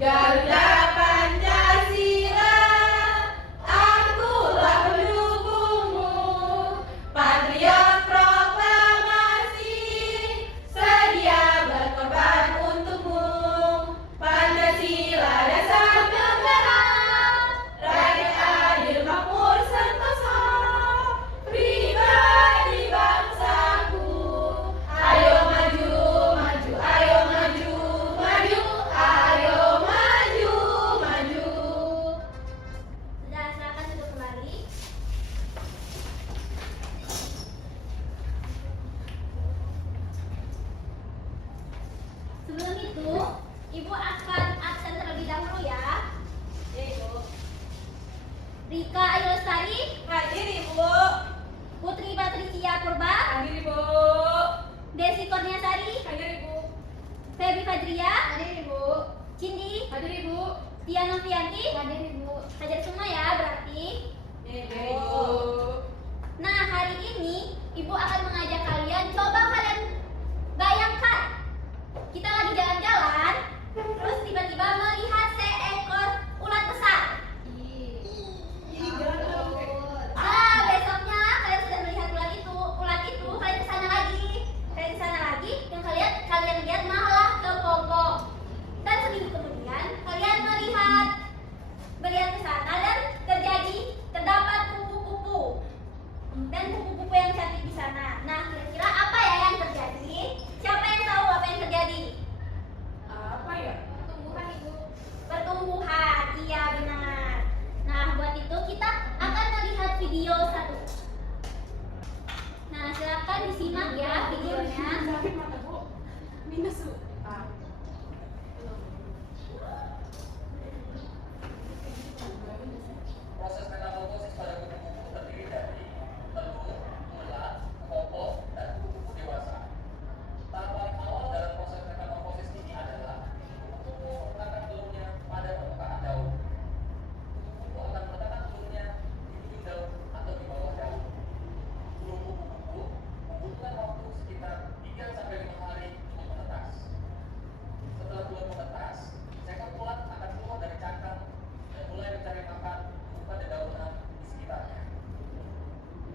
Garuda Pancasila, akulah pendukungmu, patriot proklamasi, sedia berkorban untukmu. Pancasila dasar negara, rakyat adil makmur sentosa, pribadi bangsaku. Ayo maju, maju, ayo maju, maju, ayo maju, maju. Sudah, silakan duduk kembali. Sebelum itu, Ibu akan absen terlebih dahulu ya. Ya, Ibu. Rika Ayu Lestari, Hadir, Ibu. Putri Patricia Purba, Hadir, Ibu. Desi Kurniasari, Hadir, Ibu. Feby Fadria, Hadir, Ibu. Cindy, Hadir, Ibu. Tia Novianti, Hadir, Ibu. hadir semua ya berarti. Ya, Ibu. Nah, hari ini Ibu akan mengajak kalian, coba kalian bayangkan kita lagi jalan-jalan, terus tiba-tiba melihat seekor ulat besar. Ah, besoknya kalian sudah melihat ulat itu kalian kesana lagi, yang kalian lihat malah kepompong. Dan seminggu kemudian kalian melihat ke sana dan terdapat kupu-kupu. Dan kupu-kupu yang cantik di sana. Nah, kira-kira apa ya yang terjadi? Siapa yang tahu apa yang terjadi? Apa ya? Pertumbuhan, Ibu. Pertumbuhan, iya benar. Nah, buat itu kita akan melihat video satu. Nah, silakan disimak ya videonya. Sakit mata, Bu. Minus, Bu. Proses metamorfosis pada kupu-kupu terdiri dari telur, ulat, kepopok, dan kupu-kupu dewasa. Tahap paling awal dalam proses metamorfosis ini adalah kupu-kupu meletakkan telurnya pada permukaan daun. Kupu-kupu akan meletakkan telurnya di ujung daun atau di bawah daun. Burung kupu-kupu membutuhkan waktu sekitar 3-5 hari untuk menetas. Setelah telur menetas, seekor ulat akan keluar dari cangkang dan mulai mencari makan tumbuhan dedaunan di sekitarnya.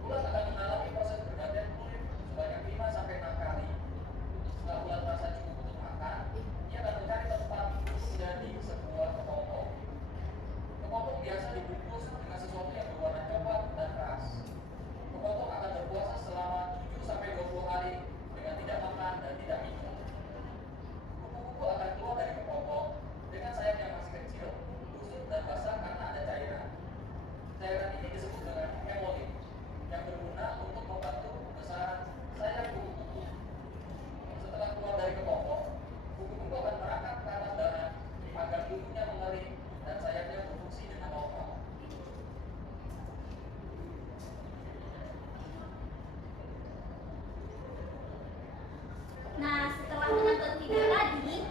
Ulat akan mengalami proses pergantian kulit sebanyak 5-6 kali. Setelah ulat merasa cukup untuk makan, ia akan mencari tempat untuk menjadi sebuah kepompong. Kepompong biasa dibungkus dengan sesuatu yang berwarna coklat dan keras. Kepompong akan berpuasa selama 7-20 hari dengan tidak makan dan tidak minum. Kupu-kupu akan keluar dari kepompong dengan sayap yang masih kecil, kusut dan basah karena ada cairan. Cairan ini disebut dengan hemolit, yang berguna untuk membantu pembesaran sayap kupu-kupu. Setelah keluar dari kepompong, kupu-kupu akan merangkak ke atas dahan agar tubuhnya mengering dan sayapnya berfungsi dengan normal. Nah, setelah menonton video tadi,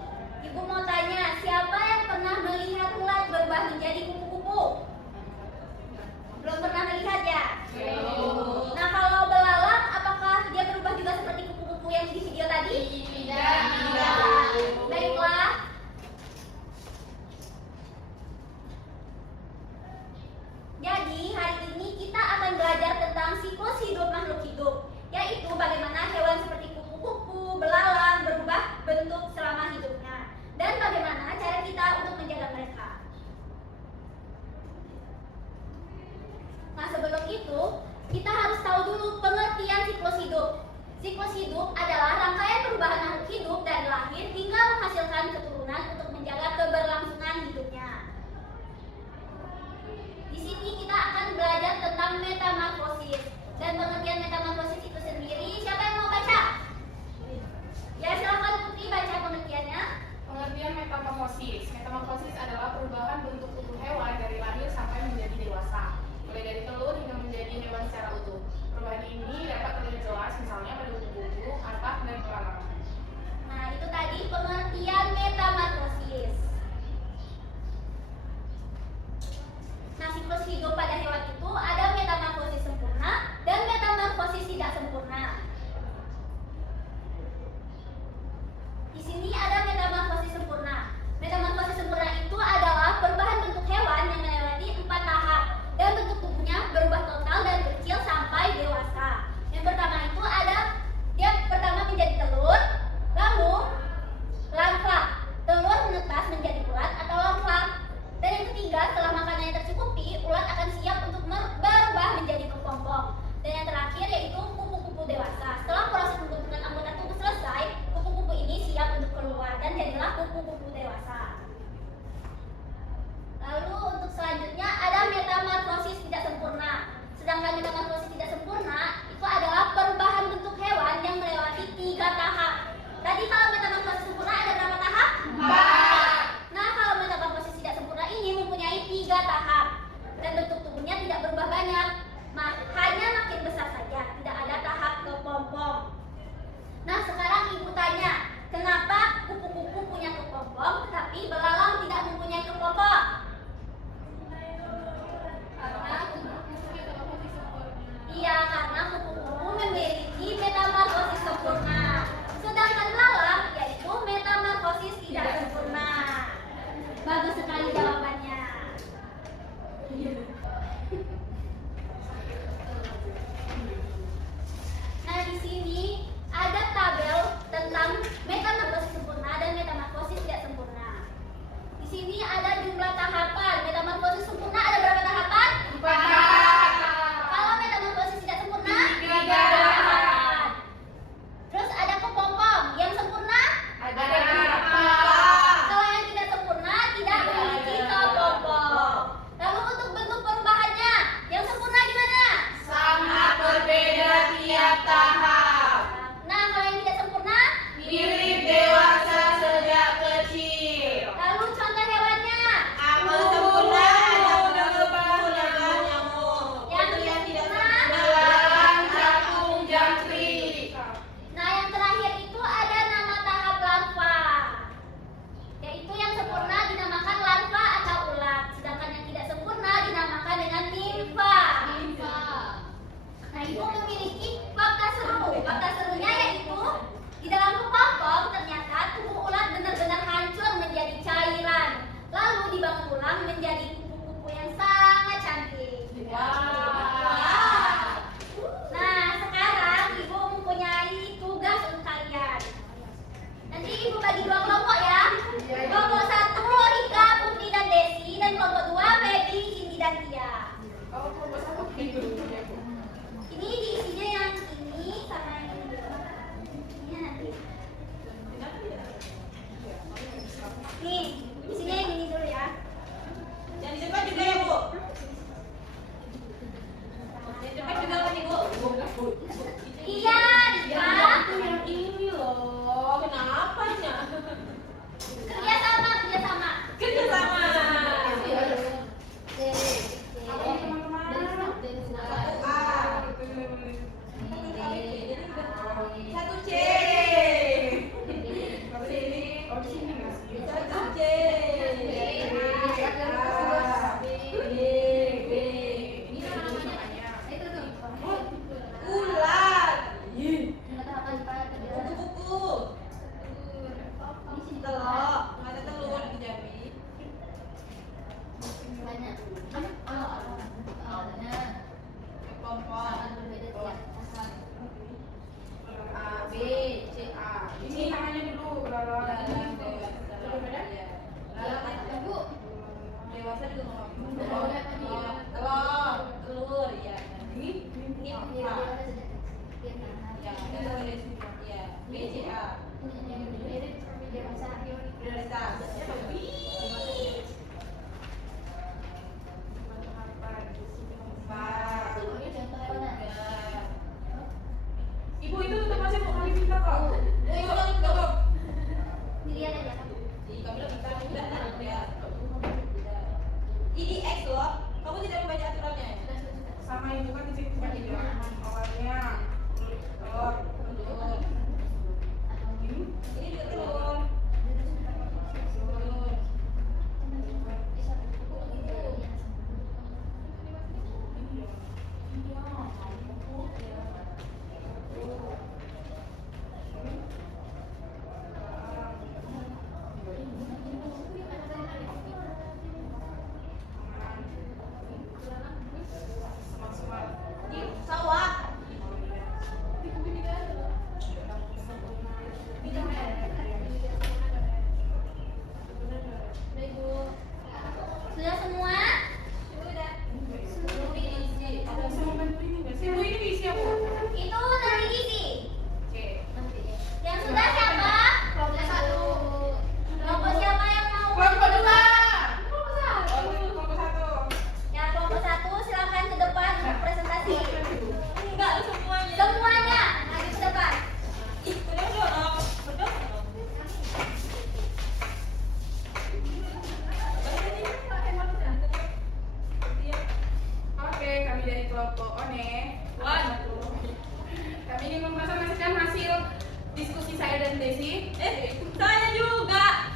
Ibu mau tanya, siapa yang pernah melihat ulat berubah menjadi kupu-kupu? Belum pernah melihat ya? Nah, kalau belalang, apakah dia berubah juga seperti kupu-kupu yang di video tadi? Tidak. Baiklah. Jadi, hari ini kita akan belajar tentang siklus hidup makhluk hidup, yaitu bagaimana hewan seperti kupu-kupu, belalang berubah bentuk selama hidupnya, dan bagaimana cara kita untuk menjaga mereka. Nah, sebelum itu, kita harus tahu dulu pengertian siklus hidup. Siklus hidup adalah rangkaian perubahan makhluk hidup dari lahir hingga menghasilkan keturunan untuk menjaga keberlangsungan hidupnya. Di sini kita akan belajar tentang metamorfosis. Dan pengertian metamorfosis itu sendiri, siapa yang mau baca? Ya, silakan Putri baca pengertiannya. Pengertian metamorfosis. Metamorfosis adalah perubahan bentuk tubuh hewan dari lahir sampai menjadi dewasa, mulai dari telur hingga menjadi hewan secara utuh. Perubahan ini dapat terlihat jelas misalnya pada kupu-kupu, atak, dan belalang. Nah, itu tadi pengertian metamorfosis. Nah, siklus hidup pada hewan itu ada metamorfosis sempurna dan metamorfosis tidak sempurna. Nah, sekarang ibu tanya, kenapa kupu-kupu punya kepompong tetapi belalang tidak mempunyai kepompong? Karena kupu-kupu metamorfosis sempurna. Iya, karena kupu-kupu memiliki metamorfosis sempurna. Sedangkan belalang yaitu metamorfosis tidak sempurna. Bagus sekali jawabannya. Nah, di sini ada tabel tentang metamorfosis sempurna dan metamorfosis tidak sempurna. Di sini ada jumlah tahapan. Metamorfosis sempurna ada berapa tahapan? 4. Kalau metamorfosis tidak sempurna? 3. Tahapan. Terus ada kepompong. Yang sempurna? Ada Kalau yang tidak sempurna tidak memiliki kepompong. Lalu untuk bentuk perubahannya, yang sempurna gimana? sangat berbeda tiap tahap. Nah, kalau yang tidak sempurna? Mirip dewasa sejak kecil. Lalu contoh hewannya? Apel sempurna, Yang tidak sempurna? belalang, capung, jangkrik. Nah, yang terakhir itu ada nama tahap larva. Yaitu yang sempurna dinamakan larva atau ulat, sedangkan yang tidak sempurna dinamakan dengan nimfa. Nah, ibu memiliki fakta seru. Fakta serunya yaitu di dalam kepompong ternyata tubuh ulat benar-benar hancur menjadi cairan, lalu dibangun ulang menjadi kupu-kupu yang sangat cantik. Nah, sekarang ibu mempunyai tugas untuk kalian. Nanti ibu bagi dua kelompok ya. Kelompok 1 Rika, Putri, dan Desi, dan kelompok 2 Feby, Cindy, dan Tia. Oh, kelompok satu gitu. Ini diisinya yang ini sama yang ini. Ini nanti. Nih, isinya yang ini dulu ya. Yang di depan juga ya, Bu. Yang di depan juga kan, Ibu? Iya, Rika. Yang ini loh. Kenapanya? dan Desi Saya juga.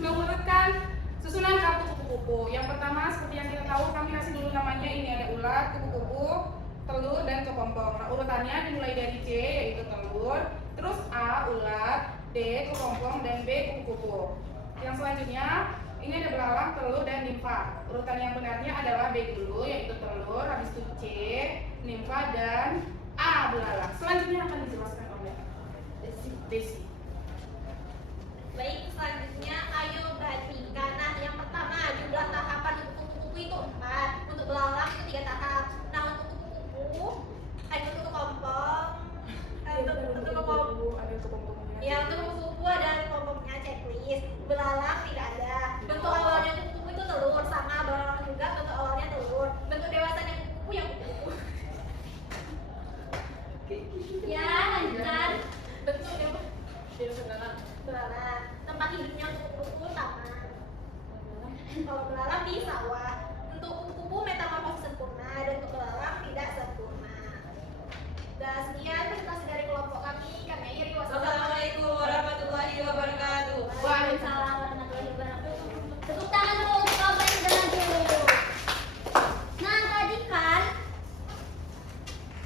mengurutkan susunan kartu kupu-kupu. Yang pertama, seperti yang kita tahu, kami kasih dulu namanya. Ini ada ulat, kupu-kupu, telur, dan kepompong. Nah, urutannya dimulai dari C, yaitu telur, terus A, ulat, D, kepompong, dan B, kupu-kupu. Yang selanjutnya, ini ada belalang, telur, dan nimfa. Urutan yang benarnya adalah B dulu, yaitu telur, habis itu C, nimfa, dan A, belalang. Selanjutnya akan dijelaskan oleh Desi. Baik, selanjutnya ayo perhatikan. Nah, yang pertama jumlah tahapan untuk kupu-kupu itu 4, untuk belalang itu 3 tahap. Nah, untuk kupu-kupu, untuk kepompong, untuk kepompong, Ada kepompongnya. ya untuk kupu-kupu ada kepompongnya checklist. Belalang tidak ada. Bentuk awalnya kupu-kupu itu telur, sama belalang juga bentuk awalnya telur. Bentuk dewasanya kupu-kupu yang kupu-kupu. Ya, lanjutkan. Bentuk dia apa? Belalang. Tempat hidupnya untuk kupu-kupu taman. Kalau belalang di sawah. Untuk kupu-kupu metamorfosis sempurna dan untuk belalang tidak sempurna. Dan sekian presentasi dari kelompok kami. Kami akhiri. Wassalamualaikum warahmatullahi wabarakatuh. Waalaikumsalam warahmatullahi wabarakatuh. Tepuk tangan dulu untuk kelompok yang sudah maju. Nah, tadi kan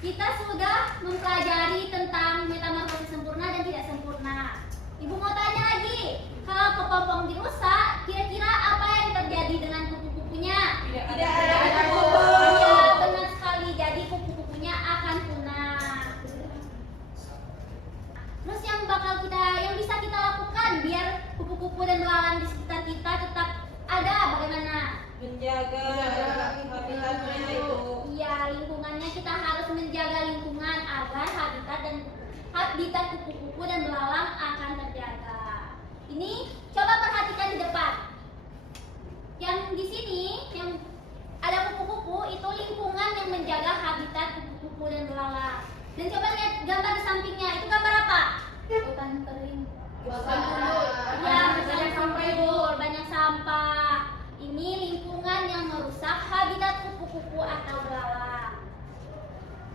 kita sudah mempelajari tentang metamorfosis sempurna dan tidak sempurna. Ibu mau tanya lagi, kalau kepompong dirusak, kira-kira apa yang terjadi dengan kupu-kupunya? Tidak ada kupu. Iya, benar sekali. Jadi kupu-kupunya akan punah. Terus yang bisa kita lakukan biar kupu-kupu dan belalang di sekitar kita tetap ada, bagaimana? Menjaga habitatnya itu. Iya, lingkungannya kita harus menjaga lingkungan agar habitat kupu-kupu dan belalang akan terjaga. Ini coba perhatikan di depan. Yang di sini yang ada kupu-kupu itu lingkungan yang menjaga habitat kupu-kupu dan belalang. Dan coba lihat gambar di sampingnya, itu gambar apa? Hutan kering. Ya, banyak sampah, banyak sampah. Ini lingkungan yang merusak habitat kupu-kupu atau belalang.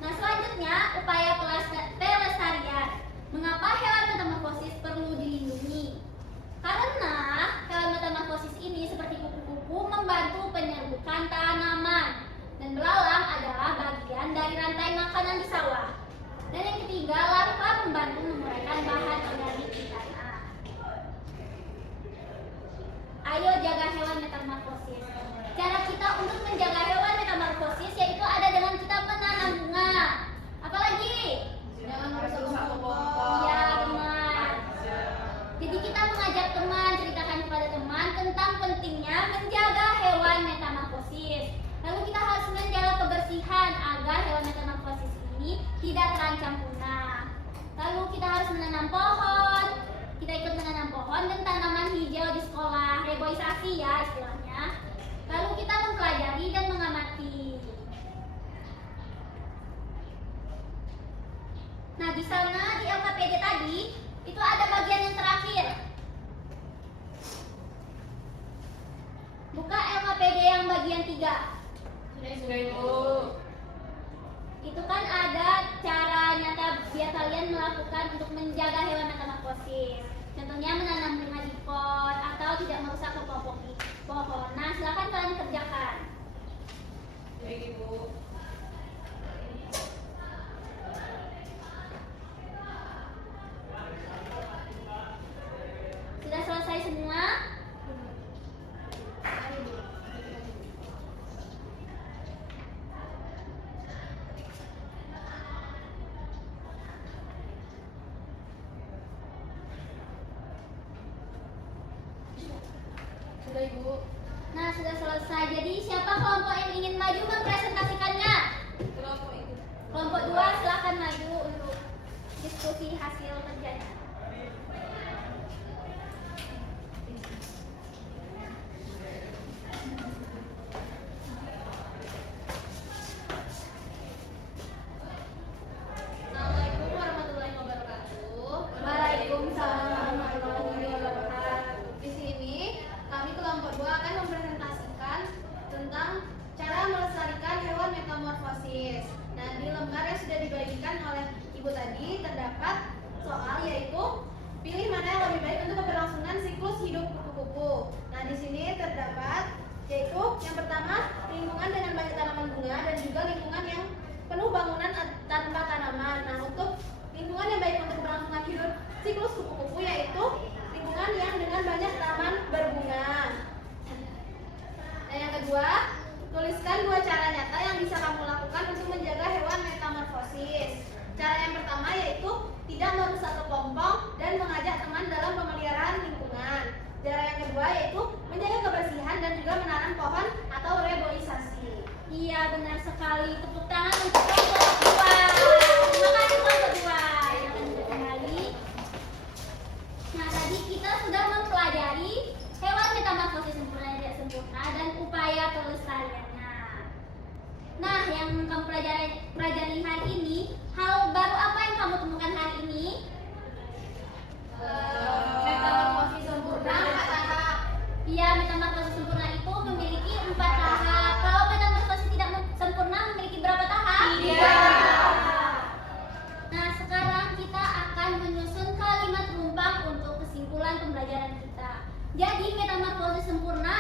Nah, selanjutnya upaya pelestarian. Mengapa hewan metamorfosis perlu dilindungi? Karena hewan metamorfosis ini seperti kupu-kupu membantu penyerbukan tanaman dan belalang adalah bagian dari rantai makanan di sawah. Dan yang ketiga, larva membantu menguraikan bahan organik di tanah. Ayo jaga hewan metamorfosis. Cara kita untuk menjaga hewan metamorfosis yaitu ada dengan kita menanam bunga. Apalagi? Jangan merusak kepompong. Ya, benar. Jadi kita mengajak teman, ceritakan kepada teman tentang pentingnya menjaga hewan metamorfosis. Lalu kita harus menjaga kebersihan agar hewan metamorfosis ini tidak terancam punah. Lalu kita harus menanam pohon. Kita ikut menanam pohon dan tanaman hijau di sekolah, reboisasi ya istilahnya. Lalu kita mempelajari dan mengamati. Nah, di sana di LKPD tadi itu ada bagian yang terakhir. Buka LKPD yang bagian 3. Sudah Ibu. Itu kan ada cara nyata biar kalian melakukan untuk menjaga hewan metamorfosis. Contohnya menanam bunga di pot atau tidak merusak kepompong pohon. Nah, silakan kalian kerjakan. Baik, Ibu. Sudah selesai semua? Sudah, Ibu. Nah, sudah selesai. Jadi siapa kelompok yang ingin maju mempresentasikannya? Kelompok itu. Kelompok 2 silakan maju untuk diskusi hasil kerjanya. Assalamualaikum warahmatullahi wabarakatuh. Waalaikumsalam warahmatullahi wabarakatuh. Di sini kami kelompok 2 akan mempresentasikan tentang cara melestarikan hewan metamorfosis. Nah, di lembar yang sudah dibagikan oleh Ibu tadi terdapat soal yaitu di sini terdapat yaitu yang pertama lingkungan dengan banyak tanaman bunga dan juga lingkungan yang penuh bangunan tanpa tanaman. Nah, untuk lingkungan yang baik untuk keberlangsungan hidup siklus kupu-kupu yaitu lingkungan yang dengan banyak taman berbunga. Dan yang kedua, tuliskan 2 cara nyata yang bisa kamu lakukan untuk menjaga hewan metamorfosis. Cara yang pertama yaitu tidak merusak kepompong dan mengajak teman dalam pemeliharaan lingkungan. Cara yang kedua yaitu menjaga kebersihan dan juga menanam pohon atau reboisasi. Iya, benar sekali. Tepuk tangan untuk kelompok 2. Terima kasih kelompok 2. Yang lanjut kembali. Nah, tadi kita sudah mempelajari hewan metamorfosis sempurna dan tidak sempurna dan upaya pelestariannya. Nah, yang kamu pelajari hari ini, hal baru apa yang kamu temukan hari ini? Metamorfosis sempurna 4 tahap. Iya, metamorfosis sempurna itu memiliki 4 tahap. Kalau metamorfosis tidak sempurna memiliki berapa tahap? 3. Nah, sekarang kita akan menyusun kalimat rumpang untuk kesimpulan pembelajaran kita. Jadi, metamorfosis sempurna